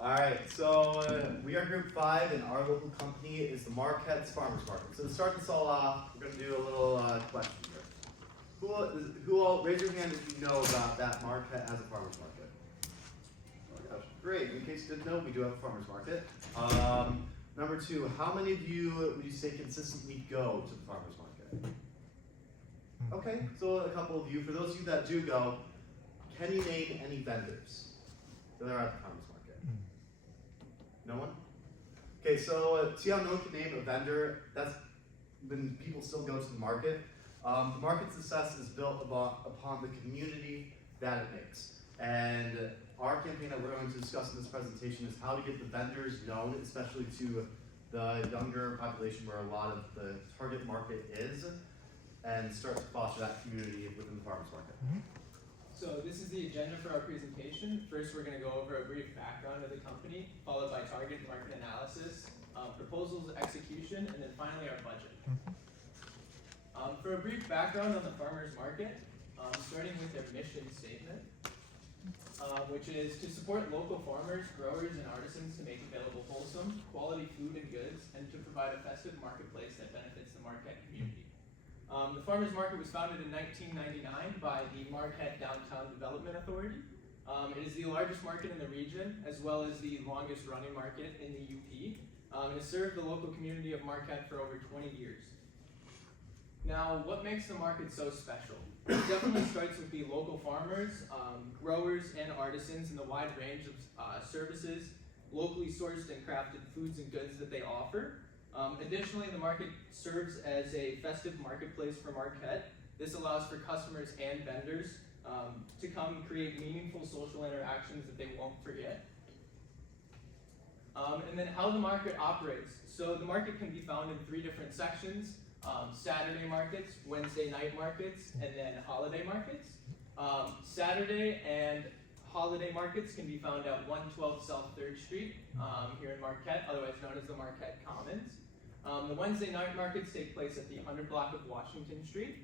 Alright, so we are group 5 and our local company is the Marquette's Farmers Market. So to start this all off, we're going to do a little question here. Who all, raise your hand if you know about that Marquette as a farmers market. Oh my gosh, great. In case you didn't know, we do have a farmers market. Number 2, how many of you would you say consistently go to the farmers market? Okay, so a couple of you. For those of you that do go, can you name any vendors that are at the farmers market? No one? Okay, so see how no one can name a vendor? That's when people still go to the market. The market success is built upon the community that it makes. And our campaign that we're going to discuss in this presentation is how to get the vendors known, especially to the younger population where a lot of the target market is, and start to foster that community within the farmers market. So this is the agenda for our presentation. First, we're going to go over a brief background of the company, followed by target market analysis, proposals, execution, and then finally our budget. For a brief background on the farmers market, starting with their mission statement, which is to support local farmers, growers, and artisans to make available wholesome, quality food and goods, and to provide a festive marketplace that benefits the Marquette community. The farmers market was founded in 1999 by the Marquette Downtown Development Authority. It is the largest market in the region, as well as the longest running market in the UP. It has served the local community of Marquette for over 20 years. Now, what makes the market so special? It definitely starts with the local farmers, growers, and artisans, and the wide range of services, locally sourced and crafted foods and goods that they offer. Additionally, the market serves as a festive marketplace for Marquette. This allows for customers and vendors to come and create meaningful social interactions that they won't forget. And then how the market operates. So the market can be found in 3 different sections: Saturday markets, Wednesday night markets, and then holiday markets. Saturday and holiday markets can be found at 112 South 3rd Street here in Marquette, otherwise known as the Marquette Commons. The Wednesday night markets take place at the 100 block of Washington Street.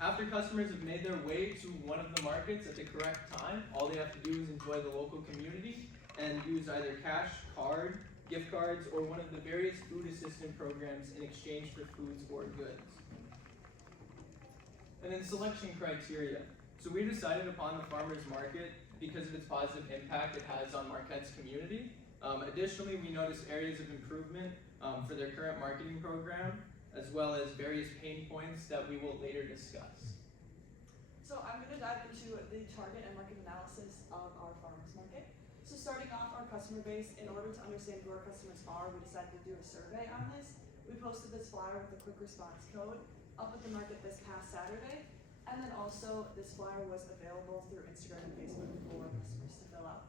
After customers have made their way to one of the markets at the correct time, all they have to do is enjoy the local community and use either cash, card, gift cards, or one of the various food assistance programs in exchange for foods or goods. And then selection criteria. So we decided upon the farmers market because of its positive impact it has on Marquette's community. Additionally, we noticed areas of improvement for their current marketing program, as well as various pain points that we will later discuss. So I'm going to dive into the target and market analysis of our farmers market. So starting off our customer base, in order to understand who our customers are, we decided to do a survey on this. We posted this flyer with a quick response code up at the market this past Saturday. And then also this flyer was available through Instagram and Facebook for customers to fill out.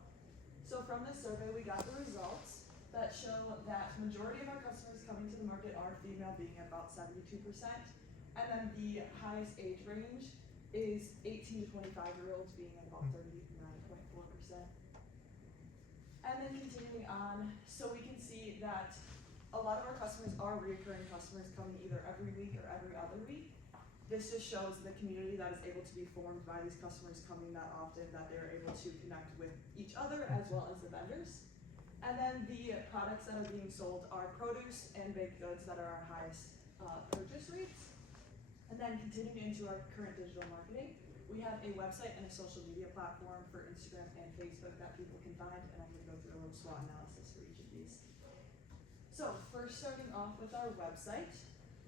So from this survey, we got the results that show that majority of our customers coming to the market are female, being at about 72%. And then the highest age range is 18 to 25-year-olds, being at about 39.4%. And then continuing on, so we can see that a lot of our customers are recurring customers coming either every week or every other week. This just shows the community that is able to be formed by these customers coming that often, that they're able to connect with each other as well as the vendors. And then the products that are being sold are produce and baked goods that are our highest purchase rates. And then continuing into our current digital marketing, we have a website and a social media platform for Instagram and Facebook that people can find, and I'm going to go through a little SWOT analysis for each of these. So first, starting off with our website.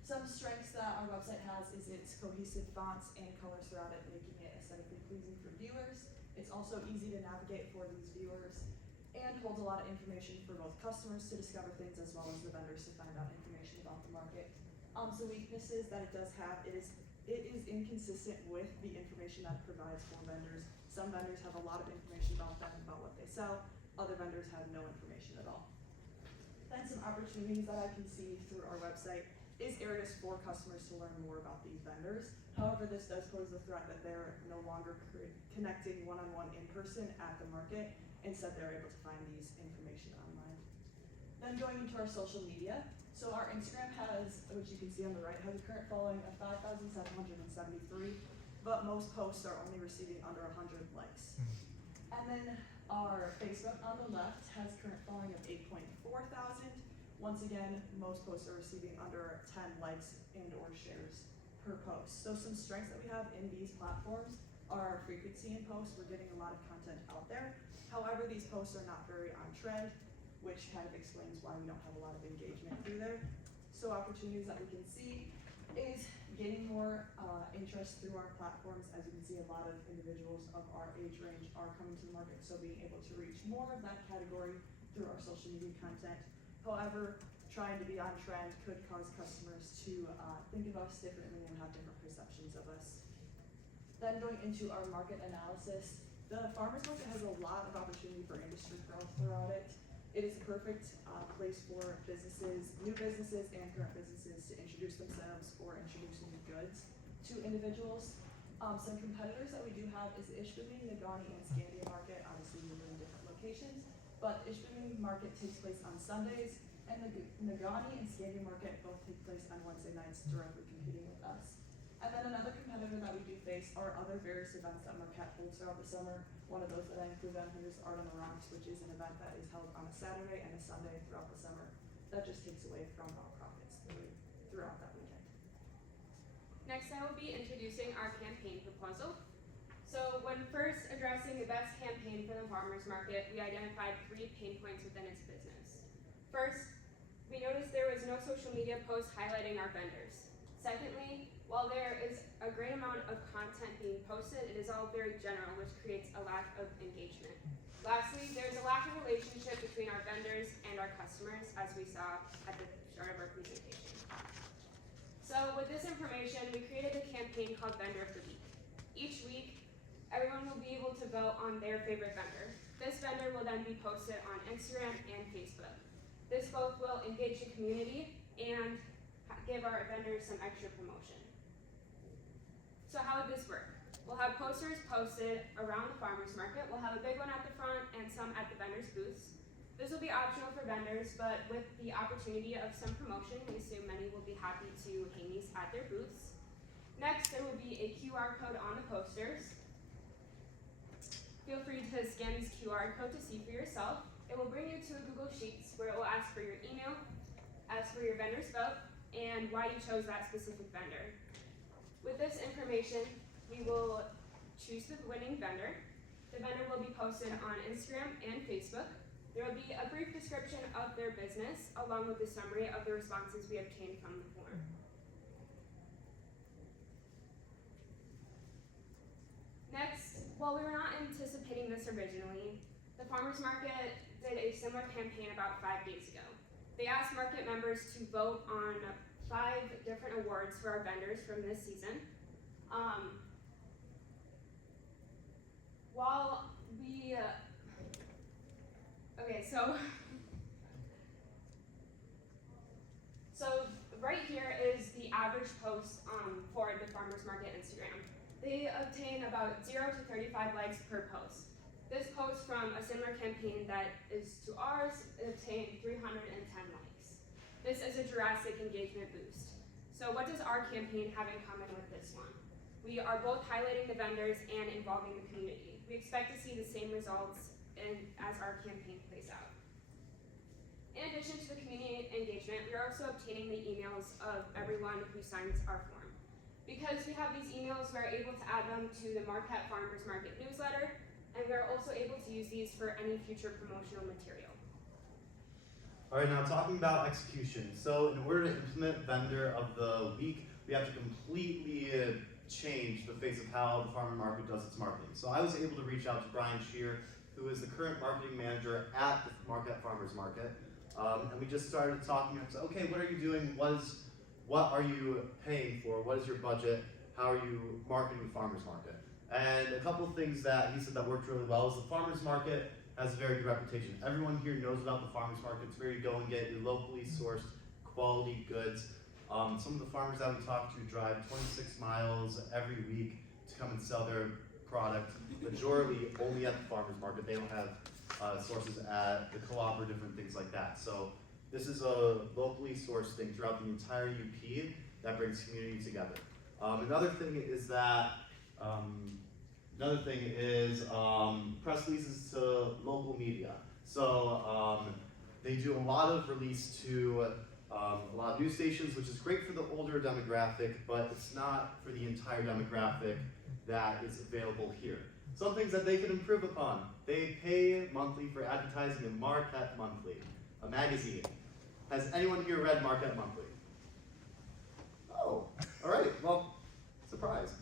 Some strengths that our website has is its cohesive fonts and colors throughout it, making it aesthetically pleasing for viewers. It's also easy to navigate for these viewers and holds a lot of information for both customers to discover things as well as the vendors to find out information about the market. Some weaknesses that it does have, it is inconsistent with the information that it provides for vendors. Some vendors have a lot of information about them, about what they sell. Other vendors have no information at all. Then some opportunities that I can see through our website is areas for customers to learn more about these vendors. However, this does pose the threat that they're no longer connecting one-on-one in person at the market. Instead, they're able to find these information online. Then going into our social media. So our Instagram has, which you can see on the right, has a current following of 5,773, but most posts are only receiving under 100 likes. And then Our Facebook on the left has current following of 8.4 thousand. Once again, most posts are receiving under 10 likes and or shares per post. So some strengths that we have in these platforms are our frequency in posts. We're getting a lot of content out there. However, these posts are not very on trend, which kind of explains why we don't have a lot of engagement through there. So opportunities that we can see is getting more interest through our platforms. As you can see, a lot of individuals of our age range are coming to the market, so being able to reach more of that category through our social media content. However, trying to be on trend could cause customers to think of us differently and have different perceptions of us. Then going into our market analysis, the farmers market has a lot of opportunity for industry growth throughout it. It is a perfect place for businesses, new businesses and current businesses to introduce themselves or introduce new goods to individuals. Some competitors that we do have is Ishpeming, Negaunee, and Scandia Market. Obviously, we're in different locations, but Ishpeming Market takes place on Sundays, and the Negaunee and Scandia Market both take place on Wednesday nights, directly competing with us. And then another competitor that we do face are other various events that Marquette holds throughout the summer. One of those that I include on here is Art on the Rocks, which is an event that is held on a Saturday and a Sunday throughout the summer. That just takes away from our profits throughout that weekend. Next, I will be introducing our campaign proposal. So when first addressing the best campaign for the farmers market, we identified 3 pain points within its business. First, we noticed there was no social media posts highlighting our vendors. Secondly, while there is a great amount of content being posted, it is all very general, which creates a lack of engagement. Lastly, there is a lack of relationship between our vendors and our customers, as we saw at the start of our presentation. So with this information, we created a campaign called Vendor of the Week. Each week, everyone will be able to vote on their favorite vendor. This vendor will then be posted on Instagram and Facebook. This both will engage the community and give our vendors some extra promotion. So how would this work? We'll have posters posted around the farmers market. We'll have a big one at the front and some at the vendors' booths. This will be optional for vendors, but with the opportunity of some promotion, we assume many will be happy to hang these at their booths. Next, there will be a QR code on the posters. Feel free to scan this QR code to see for yourself. It will bring you to a Google Sheets where it will ask for your email, ask for your vendor's vote, and why you chose that specific vendor. With this information, we will choose the winning vendor. The vendor will be posted on Instagram and Facebook. There will be a brief description of their business along with a summary of the responses we obtained from the form. Next, while we were not anticipating this originally, the farmers market did a similar campaign about 5 days ago. They asked market members to vote on 5 different awards for our vendors from this season. While we, okay, so right here is the average post for the farmers market Instagram. They obtain about 0 to 35 likes per post. This post from a similar campaign that is to ours obtained 310 likes. This is a drastic engagement boost. So what does our campaign have in common with this one? We are both highlighting the vendors and involving the community. We expect to see the same results as our campaign plays out. In addition to the community engagement, we are also obtaining the emails of everyone who signs our form. Because we have these emails, we are able to add them to the Marquette Farmers Market newsletter, and we are also able to use these for any future promotional material. All right, now talking about execution. So in order to implement Vendor of the Week, we have to completely change the face of how the farmer market does its marketing. So I was able to reach out to Brian Shear, who is the current marketing manager at the Marquette Farmers Market. And we just started talking and said, okay, what are you doing? What are you paying for? What is your budget? How are you marketing the farmers market? And a couple of things that he said that worked really well is the farmers market has a very good reputation. Everyone here knows about the farmers market. It's where you go and get your locally sourced quality goods. Some of the farmers that we talk to drive 26 miles every week to come and sell their product. Majority only at the farmers market. They don't have sources at the co-op or different things like that. So this is a locally sourced thing throughout the entire UP that brings community together. Another thing is that Another thing is press releases to local media. So they do a lot of release to a lot of news stations, which is great for the older demographic, but it's not for the entire demographic that is available here. Some things that they can improve upon. They pay monthly for advertising in Marquette Monthly, a magazine. Has anyone here read Marquette Monthly? Oh, all right, well, surprise.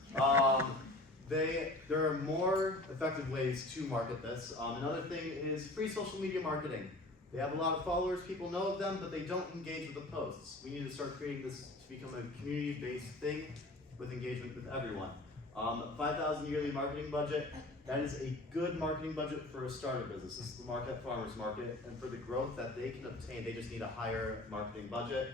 There are more effective ways to market this. Another thing is free social media marketing. They have a lot of followers, people know of them, but they don't engage with the posts. We need to start creating this to become a community-based thing with engagement with everyone. 5,000 yearly marketing budget. That is a good marketing budget for a starter business. This is the Marquette Farmers Market, and for the growth that they can obtain, they just need a higher marketing budget.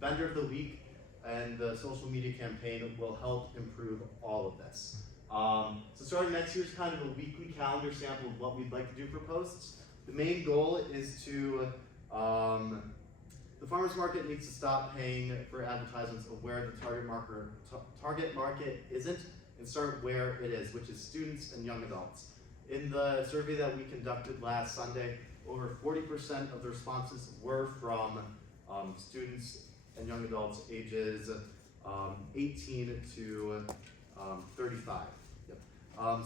Vendor of the Week and the social media campaign will help improve all of this. So starting next year is kind of a weekly calendar sample of what we'd like to do for posts. The main goal is to, the farmers market needs to stop paying for advertisements of where the target market isn't and start where it is, which is students and young adults. In the survey that we conducted last Sunday, over 40% of the responses were from students and young adults ages 18 to 35. Yep.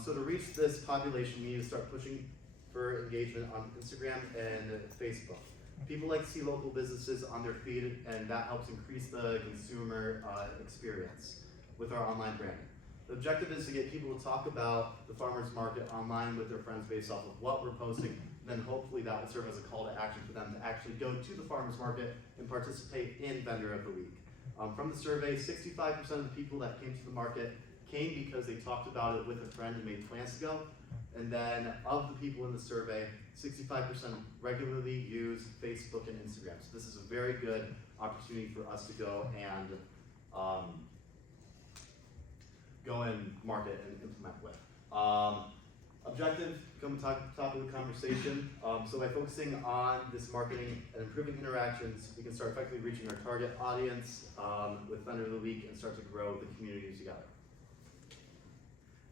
So to reach this population, we need to start pushing for engagement on Instagram and Facebook. People like to see local businesses on their feed, and that helps increase the consumer experience with our online branding. The objective is to get people to talk about the farmers market online with their friends based off of what we're posting, and then hopefully that will serve as a call to action for them to actually go to the farmers market and participate in Vendor of the Week. From the survey, 65% of the people that came to the market came because they talked about it with a friend and made plans to go. And then of the people in the survey, 65% regularly use Facebook and Instagram. So this is a very good opportunity for us to go and market and implement with. Objective, become top of the conversation. So by focusing on this marketing and improving interactions, we can start effectively reaching our target audience with Vendor of the Week and start to grow the community together.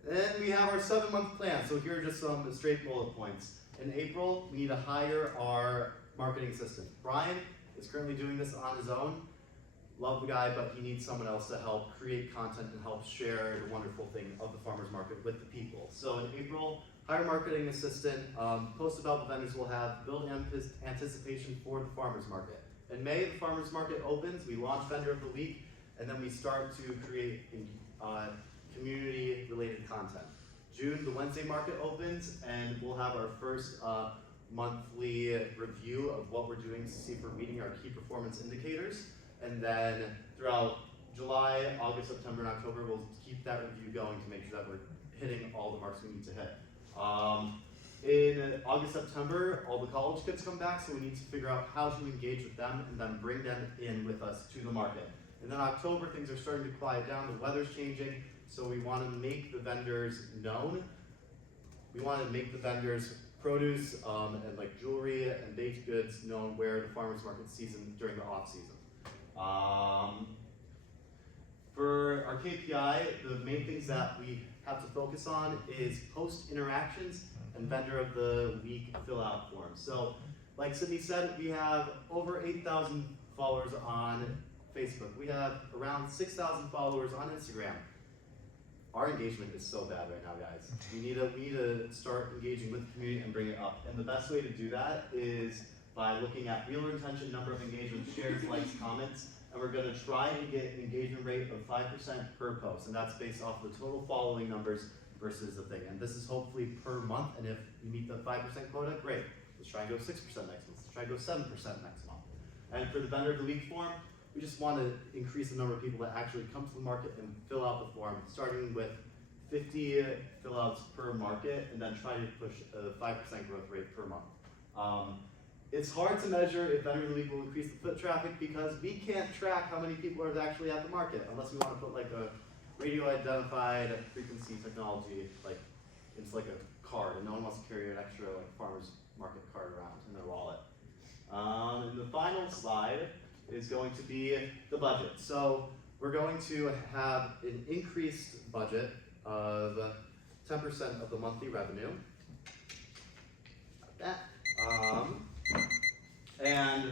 Then we have our 7-month plan. So here are just some straight bullet points. In April, we need to hire our marketing assistant. Brian is currently doing this on his own. Love the guy, but he needs someone else to help create content and help share the wonderful thing of the farmers market with the people. So in April, hire marketing assistant, post about the vendors we'll have, build anticipation for the farmers market. In May, the farmers market opens, we launch Vendor of the Week, and then we start to create community-related content. June, the Wednesday market opens, and we'll have our first monthly review of what we're doing to see if we're meeting our key performance indicators. And then throughout July, August, September, and October, we'll keep that review going to make sure that we're hitting all the marks we need to hit. In August, September, all the college kids come back, so we need to figure out how to engage with them and then bring them in with us to the market. And then October, things are starting to quiet down, the weather's changing, so we want to make the vendors known. We want to make the vendors produce and like jewelry and baked goods known where the farmers market season during the off season. For our KPI, the main things that we have to focus on is post interactions and Vendor of the Week fill out forms. So like Sydney said, we have over 8,000 followers on Facebook. We have around 6,000 followers on Instagram. Our engagement is so bad right now, guys. We need to start engaging with the community and bring it up. And the best way to do that is by looking at real retention, number of engagements, shares, likes, comments, and we're going to try and get engagement rate of 5% per post, and that's based off the total following numbers versus the thing. And this is hopefully per month, and if you meet the 5% quota, great. Let's try and go 6% next month. Let's try and go 7% next month. And for the Vendor of the Week form, we just want to increase the number of people that actually come to the market and fill out the form, starting with 50 fill outs per market, and then try to push a 5% growth rate per month. It's hard to measure if Vendor of the Week will increase the foot traffic because we can't track how many people are actually at the market unless we want to put like a radio identified frequency technology like into like a card, and no one wants to carry an extra like farmer's market card around in their wallet. And the final slide is going to be the budget. So we're going to have an increased budget of 10% of the monthly revenue. Got that. And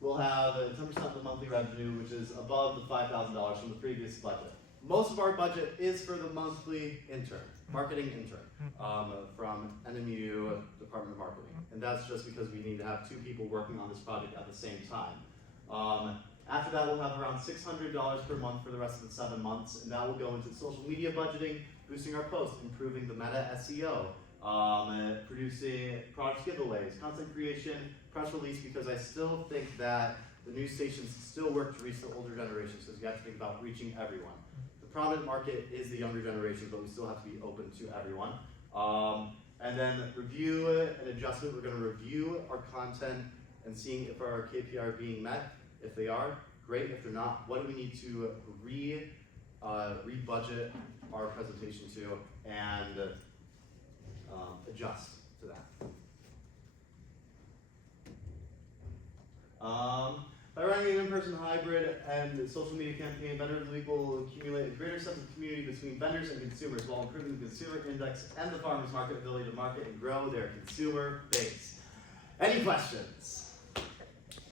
we'll have 10% of the monthly revenue, which is above the $5,000 from the previous budget. Most of our budget is for the monthly intern, marketing intern, from NMU Department of Marketing. And that's just because we need to have 2 people working on this project at the same time. After that, we'll have around $600 per month for the rest of the 7 months, and that will go into social media budgeting, boosting our posts, improving the meta SEO, producing product giveaways, content creation, press release, because I still think that the news stations still work to reach the older generation, so you have to think about reaching everyone. The prominent market is the younger generation, but we still have to be open to everyone. And then review and adjustment. We're going to review our content and seeing if our KPI are being met. If they are, great. If they're not, what do we need to re-budget our presentation to and adjust to that. By running an in-person hybrid and social media campaign, vendors will accumulate a greater sense of community between vendors and consumers while improving the consumer index and the farmers market ability to market and grow their consumer base. Any questions?